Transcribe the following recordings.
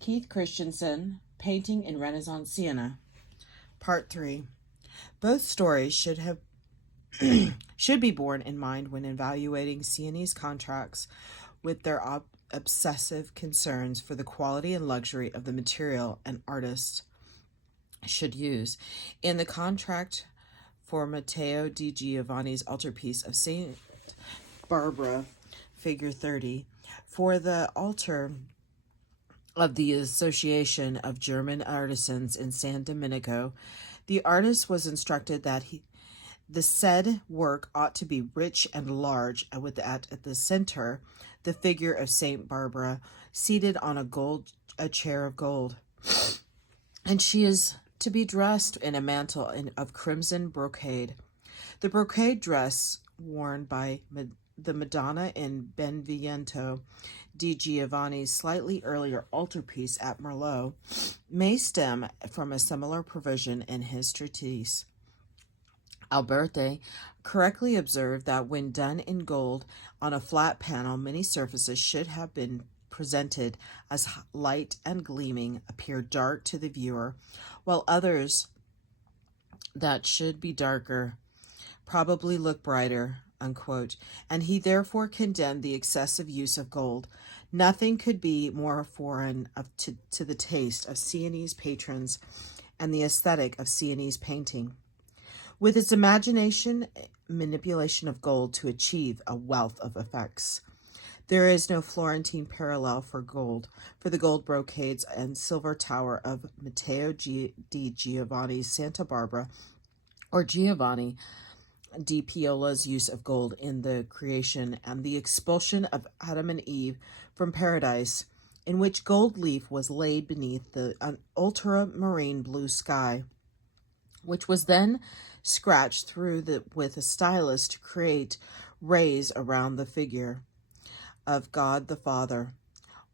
Keith Christiansen, Painting in Renaissance Siena. Part 3. Both stories should be borne in mind when evaluating Sienese contracts with their obsessive concerns for the quality and luxury of the material an artist should use. In the contract for Matteo di Giovanni's altarpiece of St. Barbara, figure 30, for the altar of the Association of German Artisans in San Domenico, the artist was instructed that the said work ought to be rich and large, with at the center the figure of Saint Barbara seated on a chair of gold, and she is to be dressed in a mantle of crimson brocade. The brocade dress worn by the Madonna in Benvenuto di Giovanni's slightly earlier altarpiece at Merlot may stem from a similar provision in his treatise. Alberti correctly observed that when done in gold on a flat panel, many surfaces should have been presented as light and gleaming, appear dark to the viewer, while others that should be darker probably look brighter, unquote, and he therefore condemned the excessive use of gold. Nothing could be more foreign to the taste of Sienese patrons and the aesthetic of Sienese painting. With its imagination manipulation of gold to achieve a wealth of effects. There is no Florentine parallel for the gold brocades and silver tower of Matteo di Giovanni's Santa Barbara, or Giovanni di Piola's use of gold in the creation and the expulsion of Adam and Eve from paradise, in which gold leaf was laid beneath an ultramarine blue sky, which was then scratched through with a stylus to create rays around the figure of God the Father,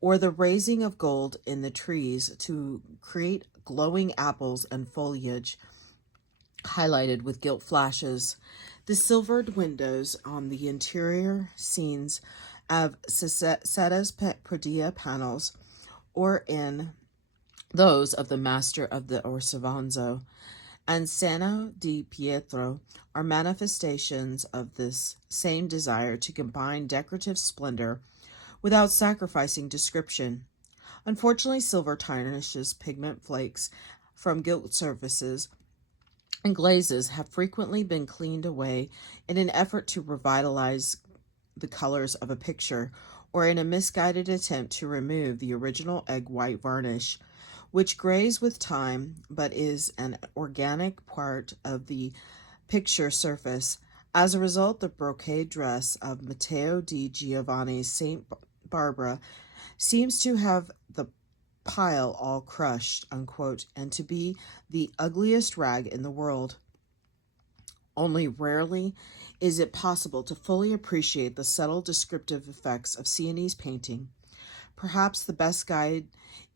or the raising of gold in the trees to create glowing apples and foliage highlighted with gilt flashes. The silvered windows on the interior scenes of Cesare's Prodea panels, or in those of the Master of the Orsavanzo and Sano di Pietro, are manifestations of this same desire to combine decorative splendor without sacrificing description. Unfortunately, silver tarnishes pigment flakes from gilt surfaces, and glazes have frequently been cleaned away in an effort to revitalize the colors of a picture, or in a misguided attempt to remove the original egg white varnish, which grays with time but is an organic part of the picture surface. As a result, the brocade dress of Matteo di Giovanni's Saint Barbara seems to have the pile all crushed, unquote, and to be the ugliest rag in the world. Only rarely is it possible to fully appreciate the subtle descriptive effects of Sienese painting. Perhaps the best guide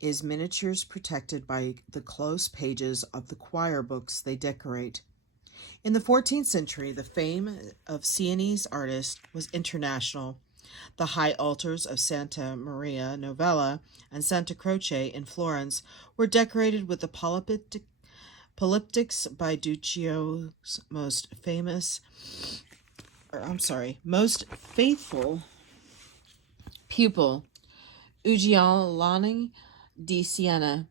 is miniatures protected by the close pages of the choir books they decorate. In the 14th century, the fame of Sienese artists was international. The high altars of Santa Maria Novella and Santa Croce in Florence were decorated with the polyptychs by Duccio's most faithful pupil, Ugiolani di Siena,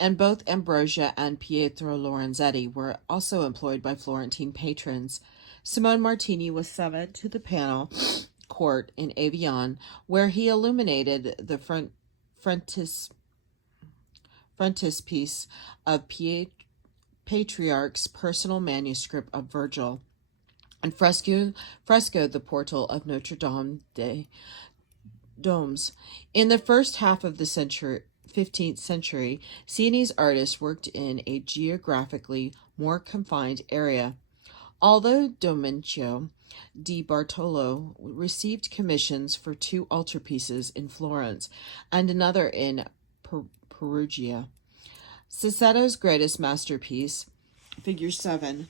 and both Ambrosia and Pietro Lorenzetti were also employed by Florentine patrons. Simone Martini was summoned to the panel court in Avion, where he illuminated the frontispiece of Patriarch's personal manuscript of Virgil, and frescoed the portal of Notre Dame des Domes. In the first half of the 15th century, Sienese artists worked in a geographically more confined area. Although Domenico di Bartolo received commissions for 2 altarpieces in Florence and another in Perugia, Cesare's greatest masterpiece, figure 7,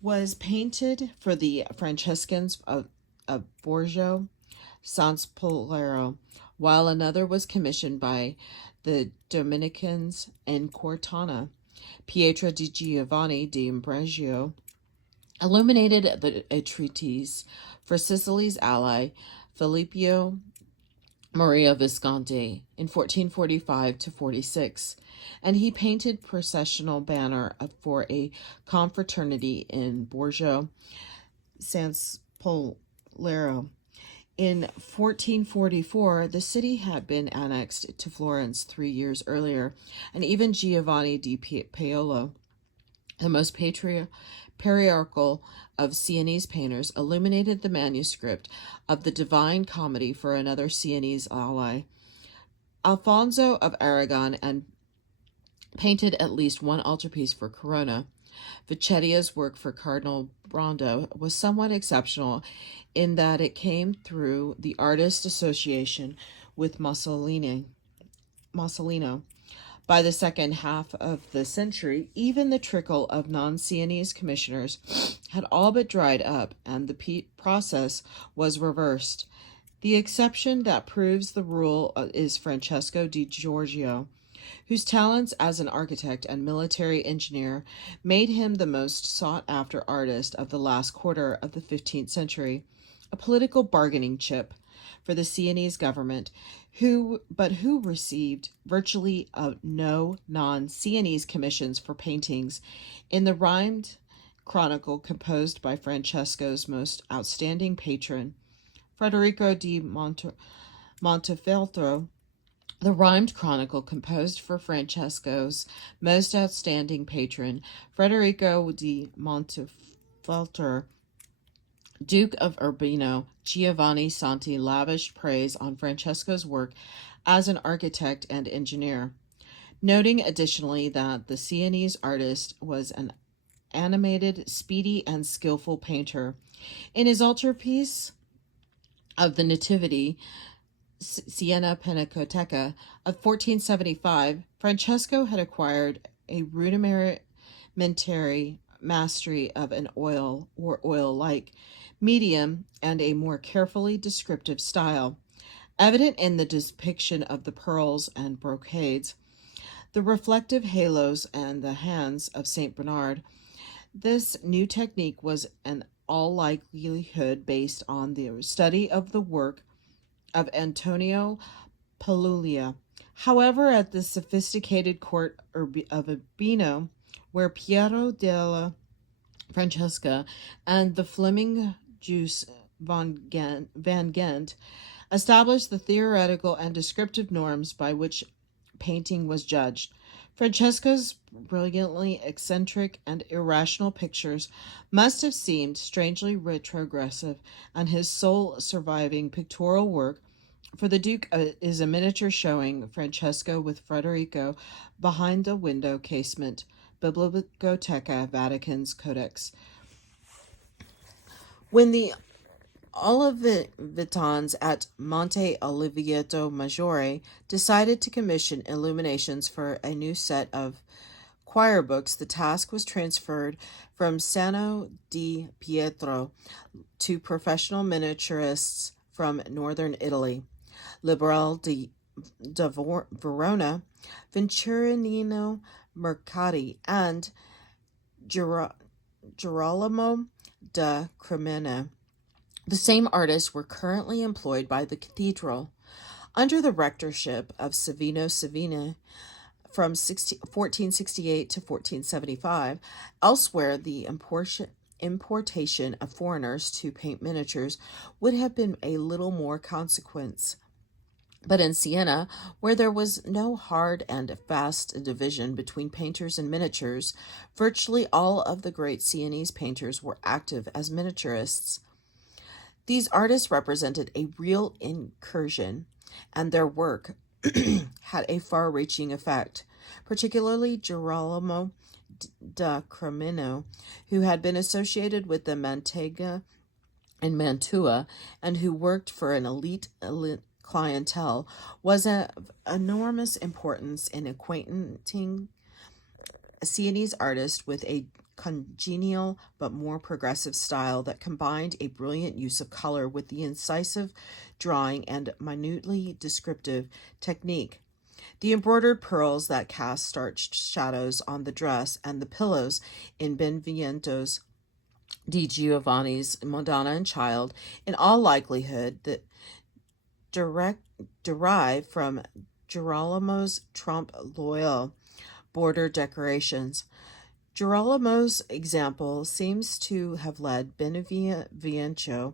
was painted for the Franciscans of Borgo San Polero, while another was commissioned by the Dominicans in Cortona. Pietro di Giovanni di Imbrogio illuminated a treatise for Sicily's ally, Filippo Maria Visconti, in 1445 to 46, and he painted processional banner for a confraternity in Borgo San Polero. In 1444, the city had been annexed to Florence 3 years earlier, and even Giovanni di Paolo, the most patriarchal of Sienese painters, illuminated the manuscript of the Divine Comedy for another Sienese ally, Alfonso of Aragon, and painted at least one altarpiece for Corona. Vicchetti's work for Cardinal Rondo was somewhat exceptional in that it came through the Artist Association with Mussolino. By the second half of the century, even the trickle of non-Sienese commissioners had all but dried up, and the process was reversed. The exception that proves the rule is Francesco di Giorgio, whose talents as an architect and military engineer made him the most sought-after artist of the last quarter of the 15th century, a political bargaining chip for the Sienese government, who received virtually no non-Sienese commissions for paintings. In the rhymed chronicle composed by Francesco's most outstanding patron, Federico di Montefeltro, the rhymed chronicle composed for Francesco's most outstanding patron, Federico di Montefeltro, Duke of Urbino, Giovanni Santi lavished praise on Francesco's work as an architect and engineer, noting additionally that the Sienese artist was an animated, speedy, and skillful painter. In his altarpiece of the Nativity, Siena Pinacoteca of 1475, Francesco had acquired a rudimentary mastery of an oil or oil-like medium and a more carefully descriptive style, evident in the depiction of the pearls and brocades, the reflective halos, and the hands of St. Bernard. This new technique was in all likelihood based on the study of the work of Antonio Palulia. However, at the sophisticated court of Urbino, where Piero della Francesca and the Fleming Juice van Gent established the theoretical and descriptive norms by which painting was judged, Francesco's brilliantly eccentric and irrational pictures must have seemed strangely retrogressive, and his sole surviving pictorial work for the Duke is a miniature showing Francesco with Federico behind a window casement, Biblioteca Vatican's Codex. When the Olivitans at Monte Oliveto Maggiore decided to commission illuminations for a new set of choir books, the task was transferred from Sano di Pietro to professional miniaturists from northern Italy, Liberal di Verona, Venturinino Mercati, and Girolamo da Cremona. The same artists were currently employed by the cathedral. Under the rectorship of Savino Savini from 1468 to 1475, elsewhere the importation of foreigners to paint miniatures would have been a little more consequence. But in Siena, where there was no hard and fast division between painters and miniatures, virtually all of the great Sienese painters were active as miniaturists. These artists represented a real incursion, and their work had a far-reaching effect, particularly Girolamo da Cremona, who had been associated with the Mantegna and Mantua, and who worked for an elite clientele, was of enormous importance in acquainting Sienese artists with a congenial but more progressive style that combined a brilliant use of color with the incisive drawing and minutely descriptive technique. The embroidered pearls that cast starched shadows on the dress and the pillows in Benvenuto di Giovanni's Madonna and Child, in all likelihood, that derive from Girolamo's trompe l'oeil border decorations. Girolamo's example seems to have led Benvenuto,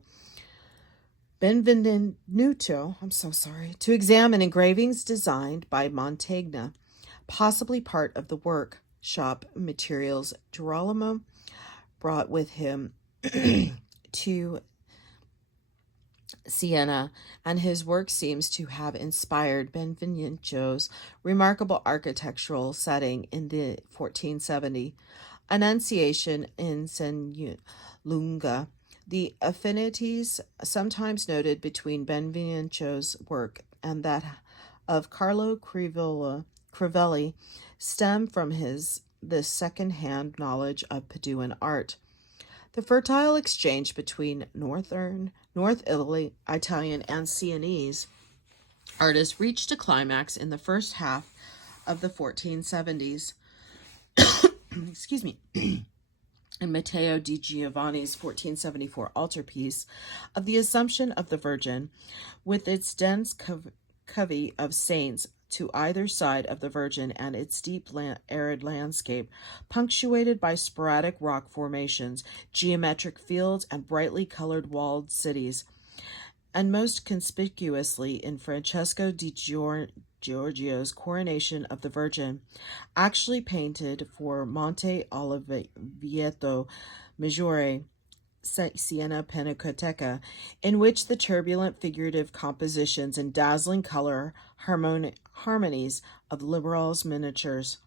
to examine engravings designed by Mantegna, possibly part of the workshop materials Girolamo brought with him to Siena, and his work seems to have inspired Benvenuto's remarkable architectural setting in the 1470 Annunciation in Lunga. The affinities sometimes noted between Benvenuto's work and that of Carlo Crivelli stem from this second-hand knowledge of Paduan art. The fertile exchange between North Italian and Sienese artists reached a climax in the first half of the 1470s. Excuse me. In Matteo di Giovanni's 1474 altarpiece of the Assumption of the Virgin, with its dense covey of saints to either side of the Virgin and its deep arid landscape, punctuated by sporadic rock formations, geometric fields, and brightly colored walled cities, and most conspicuously in Francesco di Giorgio's Coronation of the Virgin, actually painted for Monte Oliveto Maggiore, Siena Pinacoteca, in which the turbulent figurative compositions and dazzling color harmonies of Liberal's miniatures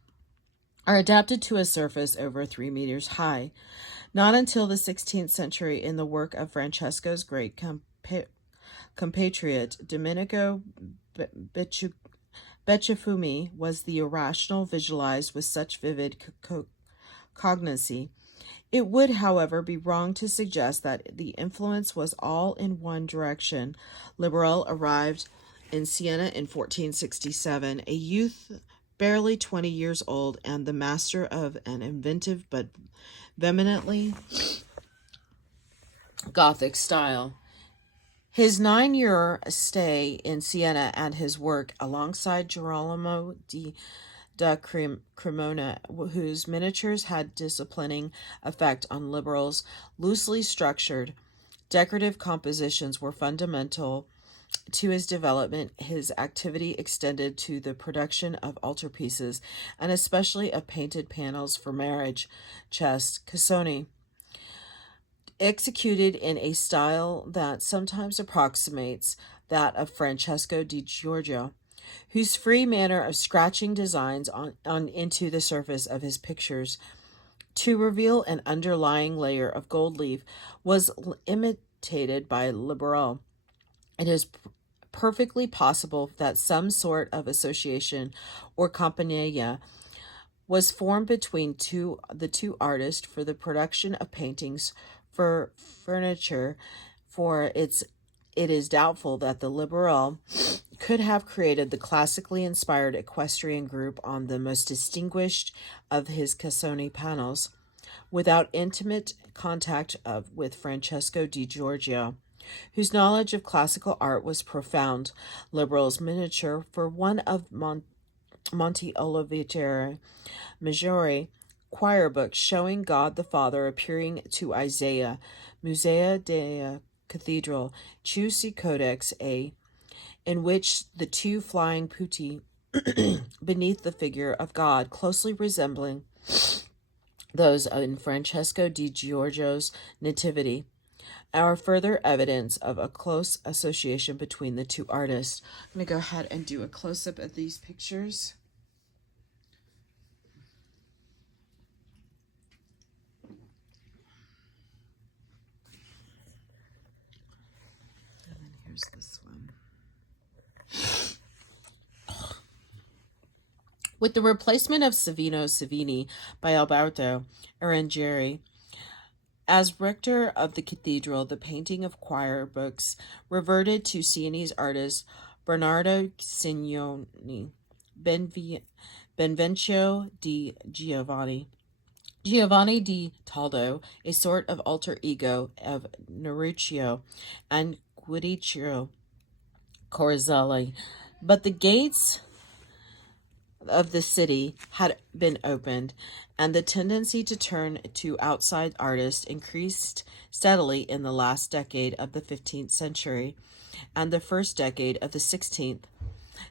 are adapted to a surface over 3 meters high. Not until the 16th century, in the work of Francesco's great compatriot Domenico Becciafumi, was the irrational visualized with such vivid cognancy. It would, however, be wrong to suggest that the influence was all in one direction. Liberal arrived in Siena in 1467, a youth barely 20 years old and the master of an inventive but vehemently Gothic style. His 9-year stay in Siena and his work alongside Girolamo da Cremona, whose miniatures had disciplining effect on Liberal's loosely structured, decorative compositions, were fundamental to his development. His activity extended to the production of altarpieces, and especially of painted panels for marriage chests, cassoni, executed in a style that sometimes approximates that of Francesco di Giorgio, whose free manner of scratching designs on into the surface of his pictures to reveal an underlying layer of gold leaf was imitated by Liberal. It is perfectly possible that some sort of association or compagnia was formed between the two artists for the production of paintings for furniture, for it is doubtful that the Liberal could have created the classically inspired equestrian group on the most distinguished of his cassoni panels without intimate contact with Francesco di Giorgio, whose knowledge of classical art was profound. Liberal's miniature for one of Monte Oliveto Maggiore choir books showing God the Father appearing to Isaiah, Musea della Cathedral, Chiusi Codex A, in which the two flying putti beneath the figure of God, closely resembling those in Francesco di Giorgio's Nativity, are further evidence of a close association between the two artists. I'm going to go ahead and do a close-up of these pictures. And then here's this one. With the replacement of Savino Savini by Alberto Arengeri as rector of the cathedral, the painting of choir books reverted to Sienese artist Bernardo Signoni, Benvencio di Giovanni di Taldo, a sort of alter ego of Neruccio and Guidicio Corzelli. But the gates of the city had been opened, and the tendency to turn to outside artists increased steadily in the last decade of the 15th century and the first decade of the 16th.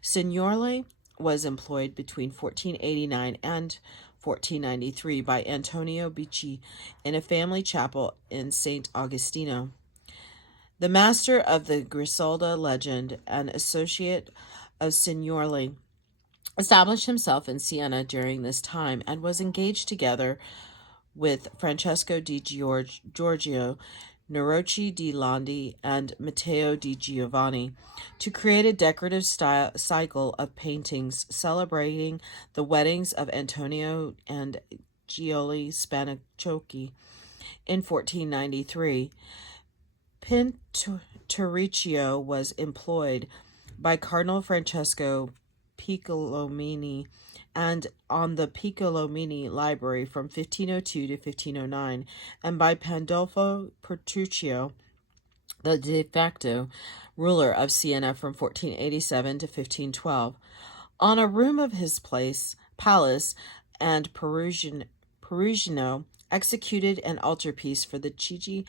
Signorelli was employed between 1489 and 1493 by Antonio Bicci in a family chapel in St. Agostino. The master of the Griselda legend and associate of Signorelli established himself in Siena during this time and was engaged together with Francesco di Giorgio, Nerocci di Landi, and Matteo di Giovanni to create a decorative cycle of paintings celebrating the weddings of Antonio and Gioli Spanaciocchi in 1493. Pinturicchio was employed by Cardinal Francesco Piccolomini and on the Piccolomini Library from 1502 to 1509, and by Pandolfo Petruccio, the de facto ruler of Siena from 1487 to 1512. On a room of his palace, and Perugino executed an altarpiece for the Chigi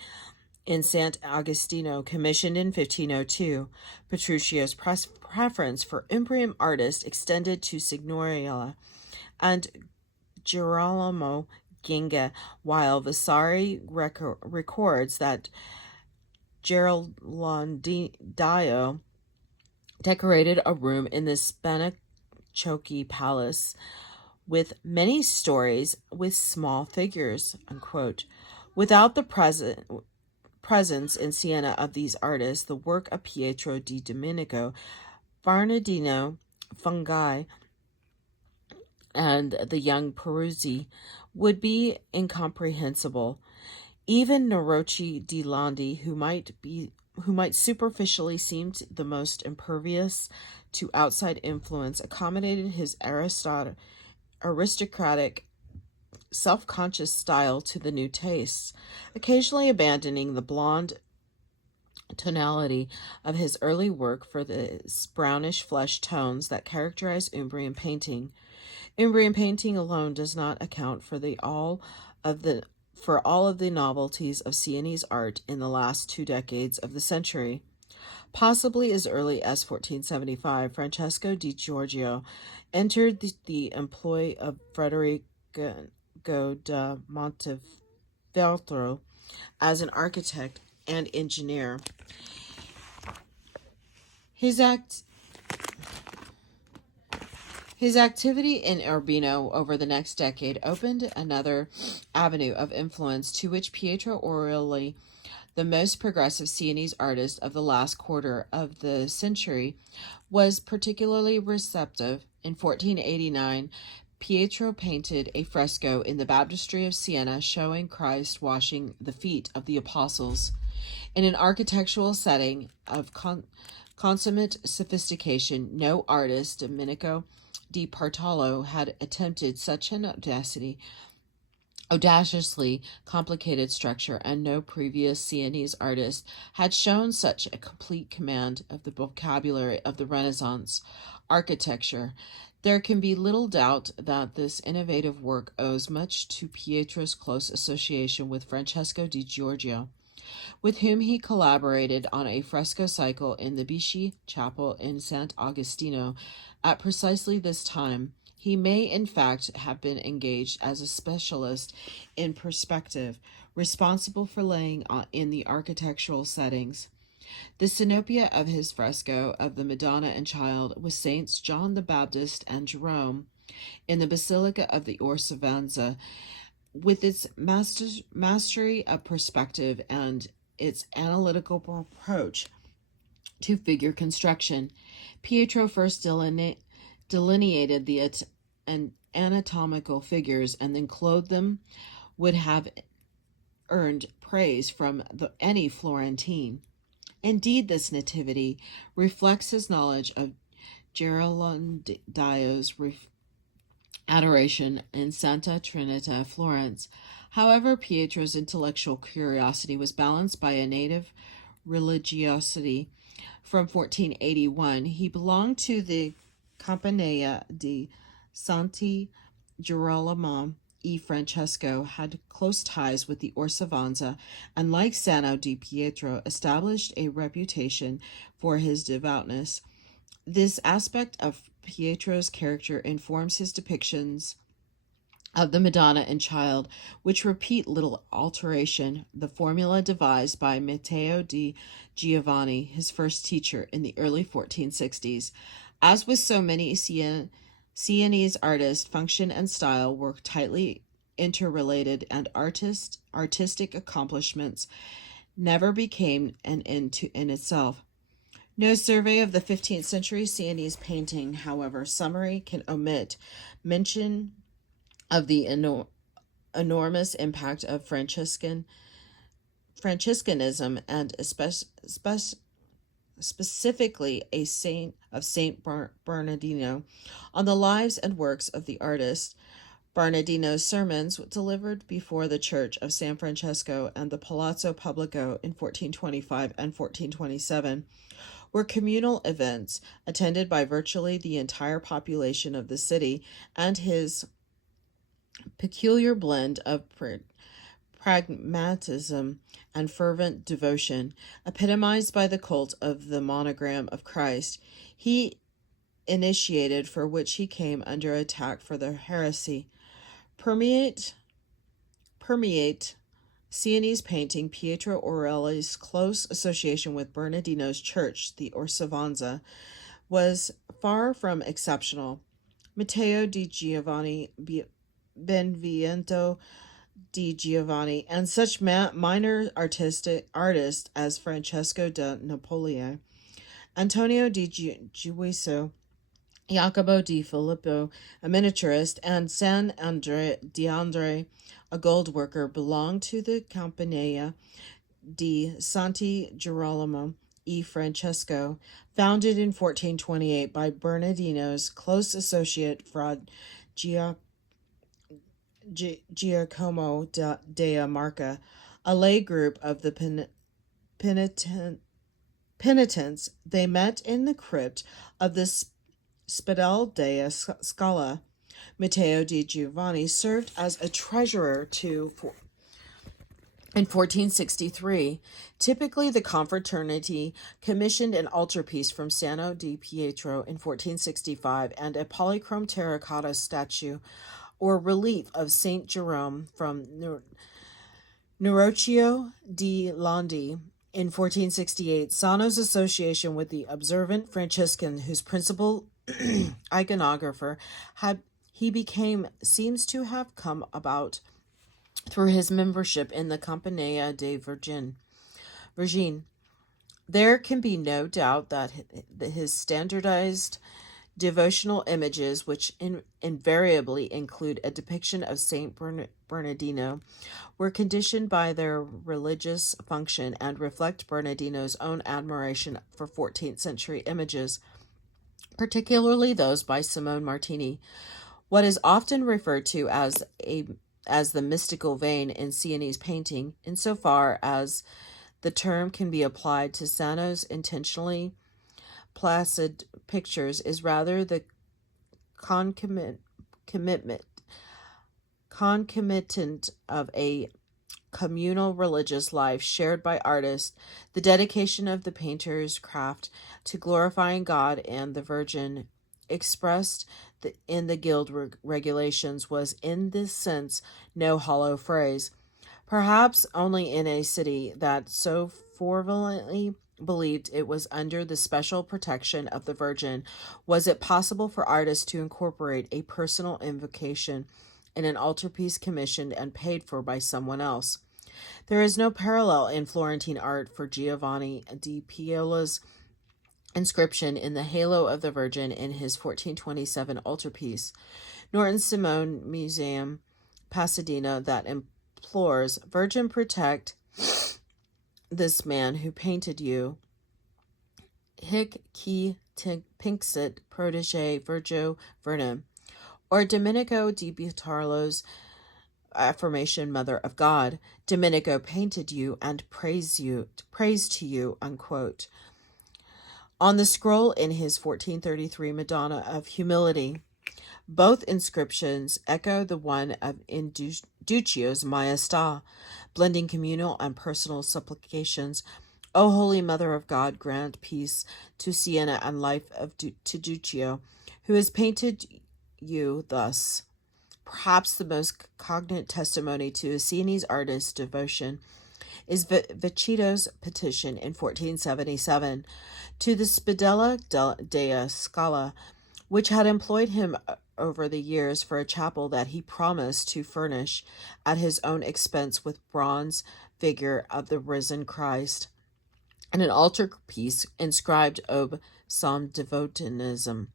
in Sant Agostino, commissioned in 1502. Petruccio's preference for Umbrian artists extended to Signorella and Girolamo Ginga, while Vasari records that Ghirlandaio decorated a room in the Spanaciocchi Palace with many stories with small figures, unquote. Without the presence in Siena of these artists, the work of Pietro di Domenico, Bernardino Fungi, and the young Peruzzi would be incomprehensible. Even Nerocci di Landi, who might superficially seem the most impervious to outside influence, accommodated his aristocratic, self-conscious style to the new tastes, occasionally abandoning the blonde tonality of his early work for the brownish flesh tones that characterize Umbrian painting. Umbrian painting alone does not account for all of the novelties of Sienese art in the last 2 decades of the century. Possibly as early as 1475, Francesco di Giorgio entered the employ of Federico da Montefeltro as an architect and engineer. His activity in Urbino over the next decade opened another avenue of influence to which Pietro Orelli, the most progressive Sienese artist of the last quarter of the century, was particularly receptive. In 1489, Pietro painted a fresco in the baptistry of Siena showing Christ washing the feet of the apostles. In an architectural setting of consummate sophistication, no artist, Domenico di Bartolo, had attempted such an audaciously complicated structure, and no previous Sienese artist had shown such a complete command of the vocabulary of the Renaissance architecture. There can be little doubt that this innovative work owes much to Pietro's close association with Francesco di Giorgio, with whom he collaborated on a fresco cycle in the Bicci Chapel in Sant Agostino at precisely this time. He may, in fact, have been engaged as a specialist in perspective, responsible for laying in the architectural settings. The synopia of his fresco of the Madonna and Child with Saints John the Baptist and Jerome in the Basilica of the Orsanza, with its mastery of perspective and its analytical approach to figure construction, Pietro first delineated the and anatomical figures and then clothed them would have earned praise from any Florentine. Indeed, this nativity reflects his knowledge of Ghirlandaio's adoration in Santa Trinita, Florence. However, Pietro's intellectual curiosity was balanced by a native religiosity. From 1481, he belonged to the Compagnia di Santi Girolamo e Francesco, had close ties with the Orsavanza, and like Sano di Pietro, established a reputation for his devoutness. This aspect of Pietro's character informs his depictions of the Madonna and Child, which repeat little alteration, the formula devised by Matteo di Giovanni, his first teacher in the early 1460s. As with so many Sienese artists, function and style were tightly interrelated, and artistic accomplishments never became an end in itself. No survey of the 15th century Sienese painting, however summary, can omit mention of the enormous impact of Franciscanism, and specifically a saint of Saint Bernardino, on the lives and works of the artist. Bernardino's sermons, delivered before the church of San Francesco and the Palazzo Pubblico in 1425 and 1427, were communal events attended by virtually the entire population of the city, and his peculiar blend of pragmatism and fervent devotion, epitomized by the cult of the monogram of Christ, he initiated, for which he came under attack for the heresy. Permeate Sienese painting Pietro Aureli's close association with Bernardino's church, the Orsavanza, was far from exceptional. Matteo di Giovanni, Benvenuto di Giovanni, and such minor artists as Francesco da Napoli, Antonio di Giuiso, Jacopo di Filippo, a miniaturist, and San Andre, a gold worker, belonged to the Compagnia di Santi Girolamo e Francesco, founded in 1428 by Bernardino's close associate Fra Giacomo della Marca, a lay group of the penitents. They met in the crypt of the Spedale della Scala. Matteo di Giovanni served as a treasurer in 1463. Typically, the confraternity commissioned an altarpiece from Sano di Pietro in 1465 and a polychrome terracotta statue or relief of Saint Jerome from Nerocchio di Landi in 1468. Sano's association with the observant Franciscan, whose principal iconographer seems to have come about through his membership in the Compagnia de Virgin. There can be no doubt that his standardized devotional images, which invariably include a depiction of Saint Bernardino, were conditioned by their religious function and reflect Bernardino's own admiration for 14th century images, particularly those by Simone Martini. What is often referred to as the mystical vein in Sienese painting, insofar as the term can be applied to Sano's intentionally placid pictures, is rather the concomitant of a communal religious life shared by artists. The dedication of the painter's craft to glorifying God and the Virgin, expressed in the guild regulations, was in this sense no hollow phrase. Perhaps only in a city that so fervently believed it was under the special protection of the Virgin was it possible for artists to incorporate a personal invocation in an altarpiece commissioned and paid for by someone else. There is no parallel in Florentine art for Giovanni di Piola's inscription in the halo of the Virgin in his 1427 altarpiece. Norton Simone Museum, Pasadena, that implores, Virgin, protect this man who painted you. Hic qui pinxit protege Virgo Vernum. Or Domenico di Butarlo's affirmation, Mother of God. Domenico painted you and praise to you, unquote. On the scroll in his 1433 Madonna of Humility, both inscriptions echo the one in Duccio's Maestà, blending communal and personal supplications. O Holy Mother of God, grant peace to Siena and life to Duccio, who has painted you thus. Perhaps the most cognate testimony to a Sienese artist's devotion is Vecchito's petition in 1477 to the Spedella della Scala, which had employed him over the years for a chapel that he promised to furnish at his own expense with bronze figure of the risen Christ and an altarpiece inscribed Ob Som Devotionism.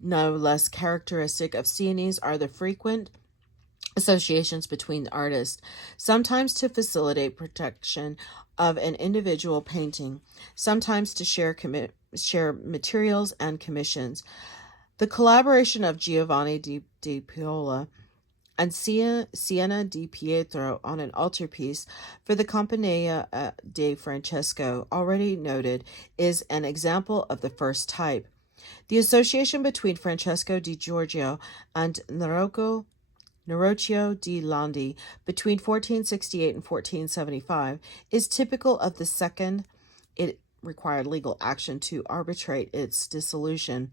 No less characteristic of Sienese are the frequent associations between artists, sometimes to facilitate protection of an individual painting, sometimes to share materials and commissions. The collaboration of Giovanni di Piola and Siena di Pietro on an altarpiece for the Compagnia de Francesco, already noted, is an example of the first type. The association between Francesco di Giorgio and Nerocchio di Landi between 1468 and 1475 is typical of the second. It required legal action to arbitrate its dissolution.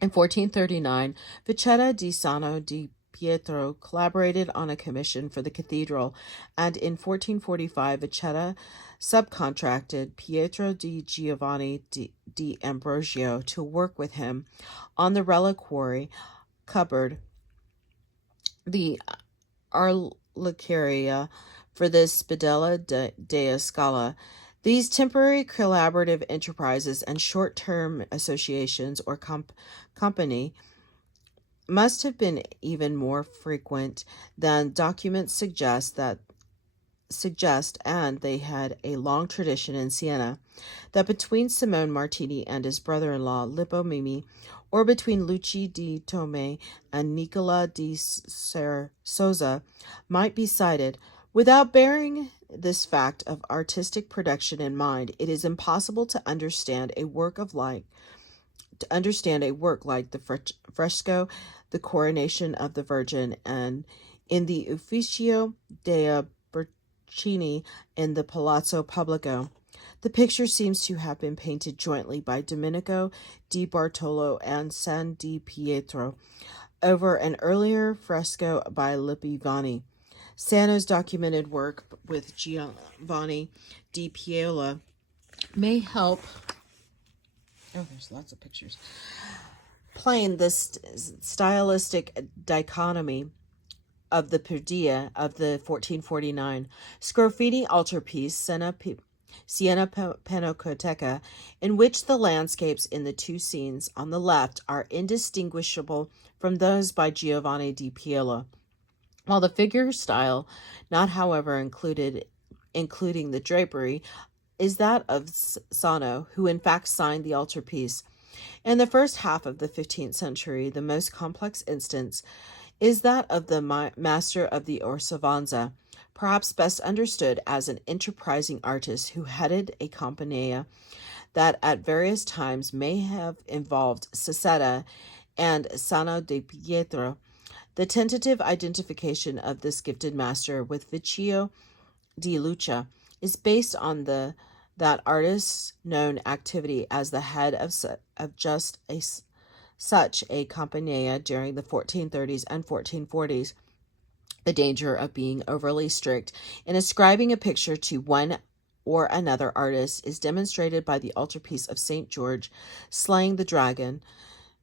In 1439, Vecchetta di Sano di Pietro collaborated on a commission for the cathedral, and in 1445 Vecchetta subcontracted Pietro di Giovanni di Ambrogio to work with him on the reliquary cupboard, the Arlicaria, for the Spedella della Scala. These temporary collaborative enterprises and short-term associations or company must have been even more frequent than documents suggest, and they had a long tradition in Siena, that between Simone Martini and his brother-in-law Lippo Mimi, or between Luci di Tome and Nicola di Souza, might be cited. Without bearing this fact of artistic production in mind, it is impossible to understand a work like the fresco, the Coronation of the Virgin, and in the Ufficio dei Burcini in the Palazzo Pubblico. The picture seems to have been painted jointly by Domenico di Bartolo and San di Pietro over an earlier fresco by Lippi Vanni. Sano's documented work with Giovanni di Piola may help. Oh, there's lots of pictures. Plain this stylistic dichotomy of the Perdita of the 1449 Scrofini altarpiece, Siena Pinacoteca, in which the landscapes in the two scenes on the left are indistinguishable from those by Giovanni di Piola, while the figure style, not however including the drapery, is that of Sano, who in fact signed the altarpiece. In the first half of the 15th century, the most complex instance is that of the master of the Osservanza, perhaps best understood as an enterprising artist who headed a compagnia that at various times may have involved Sassetta and Sano di Pietro. The tentative identification of this gifted master with Vecchio di Lucca is based on that artist's known activity as the head of such a compagnia during the 1430s and 1440s. The danger of being overly strict in ascribing a picture to one or another artist is demonstrated by the altarpiece of St. George slaying the dragon,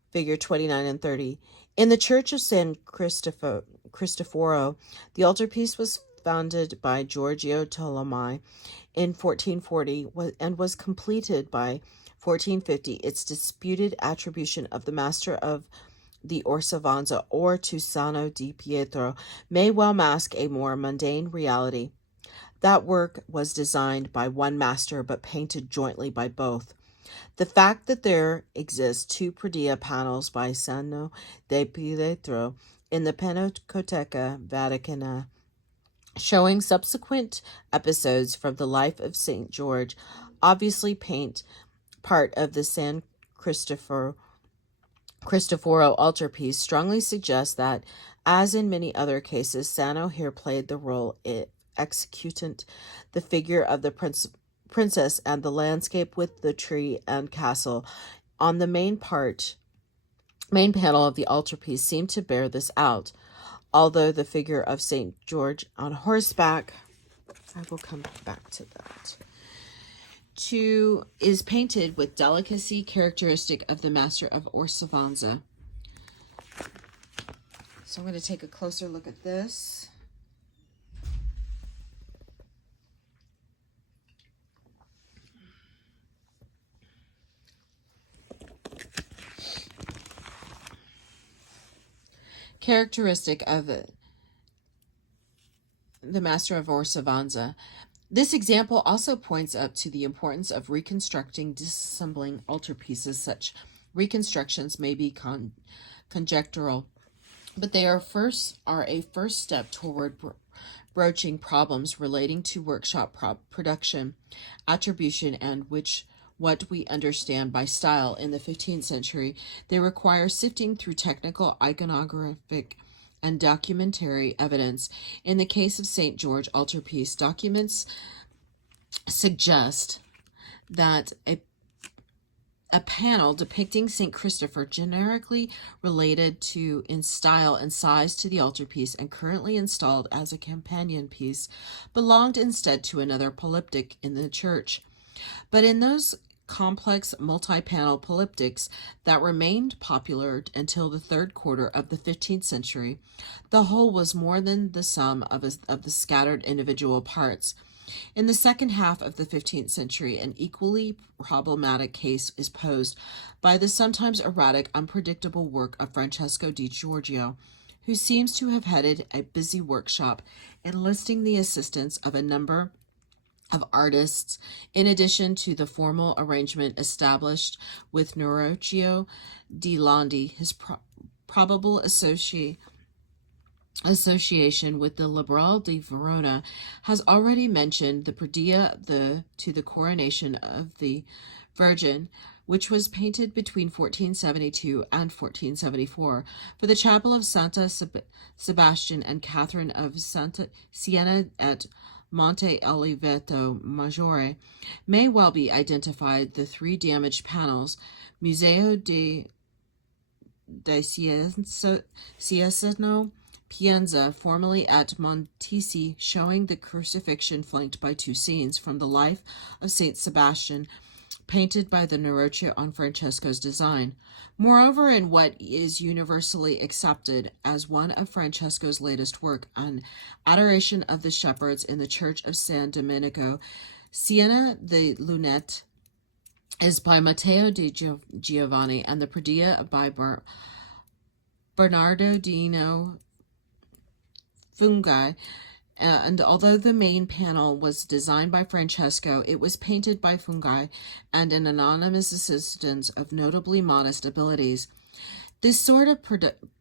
figure 29 and 30. In the church of San Cristoforo, the altarpiece was founded by Giorgio Ptolemy in 1440 and was completed by 1450. Its disputed attribution of the master of the Orsavanza or to Sano di Pietro may well mask a more mundane reality. That work was designed by one master but painted jointly by both. The fact that there exist two Pradilla panels by Sano di Pietro in the Pinacoteca Vaticana, showing subsequent episodes from the life of St. George, obviously paint part of the San Cristoforo altarpiece, strongly suggests that, as in many other cases, Sano here played the role executant, the figure of the princess and the landscape with the tree and castle on the main panel of the altarpiece seemed to bear this out, although the figure of St. George on horseback, I will come back to that, is painted with delicacy characteristic of the master of Orsavanza. So I'm going to take a closer look at this. Characteristic of the master of Orsavanza. This example also points up to the importance of reconstructing, disassembling altarpieces. Such reconstructions may be conjectural, but they are a first step toward broaching problems relating to workshop production, attribution, and what we understand by style in the 15th century. They require sifting through technical, iconographic, and documentary evidence. In the case of St. George altarpiece, documents suggest that a panel depicting St. Christopher, generically related to in style and size to the altarpiece and currently installed as a companion piece, belonged instead to another polyptych in the church. But in those complex multi-panel polyptychs that remained popular until the third quarter of the 15th century, the whole was more than the sum of the scattered individual parts. In the second half of the 15th century, an equally problematic case is posed by the sometimes erratic, unpredictable work of Francesco di Giorgio, who seems to have headed a busy workshop, enlisting the assistance of a number of artists, in addition to the formal arrangement established with Nerochio di Landi. His probable association with the Liberal di Verona has already mentioned the Pradilla to the coronation of the Virgin, which was painted between 1472 and 1474 for the chapel of Santa Sebastian and Catherine of Siena at Monte Oliveto Maggiore. May well be identified the three damaged panels, Museo di Ciesano Pienza, formerly at Montisi, showing the crucifixion flanked by two scenes from the life of Saint Sebastian, painted by the Nerochio on Francesco's design. Moreover, in what is universally accepted as one of Francesco's latest work, an Adoration of the Shepherds in the Church of San Domenico, Siena, the Lunette is by Matteo di Giovanni, and the Pradilla by Bernardo Dino Fungi. And although the main panel was designed by Francesco, it was painted by Fungi and an anonymous assistant of notably modest abilities. This sort of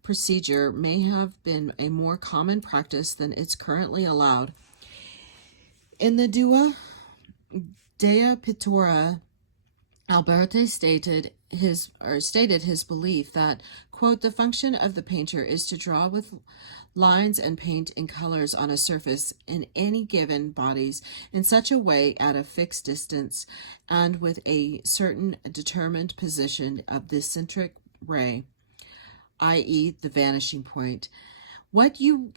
procedure may have been a more common practice than it's currently allowed. In the Dea Pittura, Alberti stated his belief that, quote, the function of the painter is to draw with lines and paint in colors on a surface in any given bodies in such a way at a fixed distance and with a certain determined position of the centric ray, i.e. the vanishing point. What you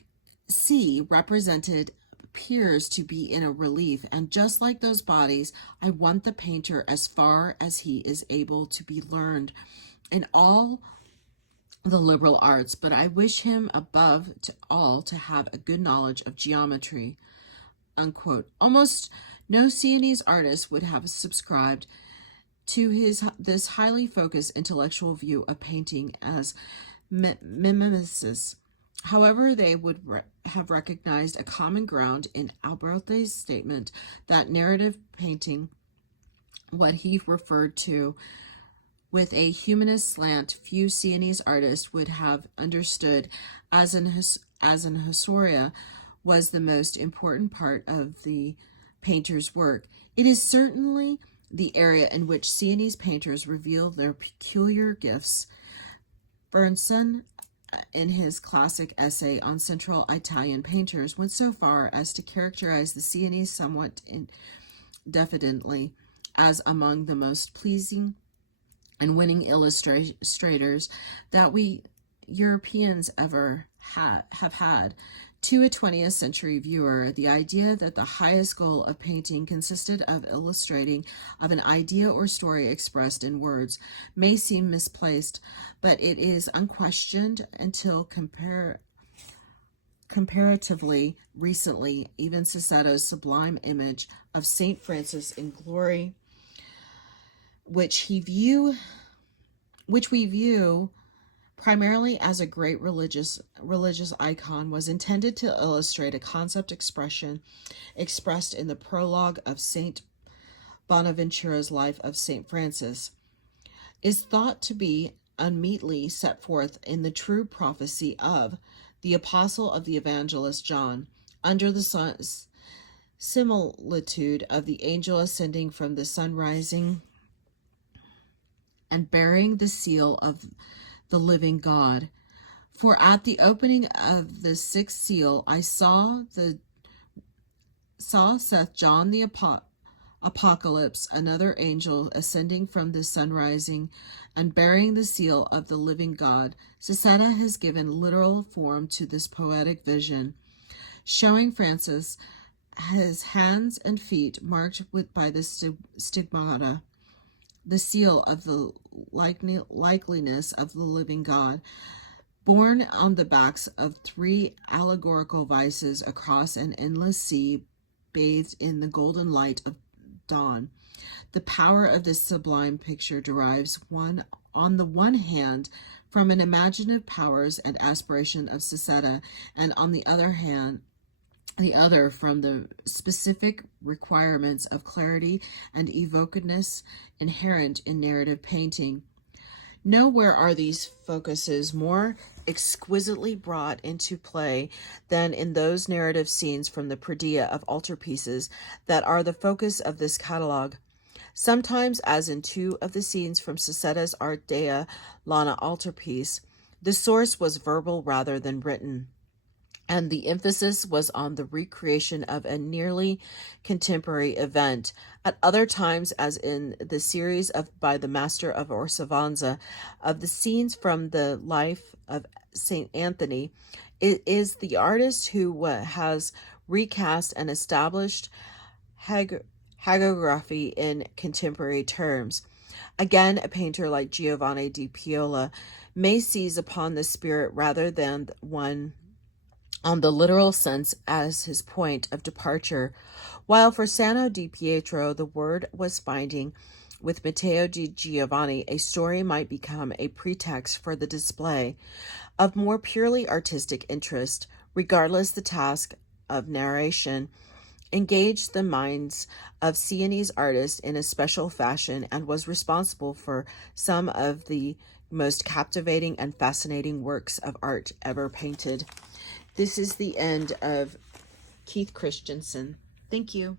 see represented appears to be in a relief, and just like those bodies, I want the painter as far as he is able to be learned in all the liberal arts, but I wish him above all to have a good knowledge of geometry, unquote. Almost no Sienese artist would have subscribed to this highly focused intellectual view of painting as mimesis. However, they would have recognized a common ground in Alberti's statement that narrative painting, what he referred to with a humanist slant, few Sienese artists would have understood as an historia, was the most important part of the painter's work. It is certainly the area in which Sienese painters reveal their peculiar gifts. Bernson, in his classic essay on Central Italian painters, went so far as to characterize the Sienese somewhat diffidently as among the most pleasing and winning illustrators that we Europeans ever have had. To a 20th century viewer, the idea that the highest goal of painting consisted of illustrating of an idea or story expressed in words may seem misplaced, but it is unquestioned until comparatively recently. Even Sassetto's sublime image of St. Francis in glory, which we view primarily as a great religious icon, was intended to illustrate a concept expressed in the prologue of St. Bonaventura's life of St. Francis, is thought to be unmeetly set forth in the true prophecy of the apostle of the evangelist John, under the similitude of the angel ascending from the sun rising and bearing the seal of the living God. For at the opening of the sixth seal, I saw, saith John the Apocalypse, another angel ascending from the sun rising and bearing the seal of the living God. Sassetta has given literal form to this poetic vision, showing Francis his hands and feet marked by the stigmata, the seal of the likeliness of the living God, borne on the backs of three allegorical vices across an endless sea bathed in the golden light of dawn. The power of this sublime picture derives, on the one hand, from an imaginative powers and aspiration of Sassetta, and on the other from the specific requirements of clarity and evocateness inherent in narrative painting. Nowhere are these focuses more exquisitely brought into play than in those narrative scenes from the Predella of altarpieces that are the focus of this catalogue. Sometimes, as in two of the scenes from Sassetta's Art Dea Lana altarpiece, the source was verbal rather than written, and the emphasis was on the recreation of a nearly contemporary event. At other times, as in the series by the Master of Orsavanza of the scenes from the life of St. Anthony, it is the artist who has recast and established hagiography in contemporary terms. Again, a painter like Giovanni di Piola may seize upon the spirit rather than one on the literal sense as his point of departure, while for Sano di Pietro the word was finding, with Matteo di Giovanni a story might become a pretext for the display of more purely artistic interest. Regardless, the task of narration engaged the minds of Sienese artists in a special fashion and was responsible for some of the most captivating and fascinating works of art ever painted. This is the end of Keith Christiansen. Thank you.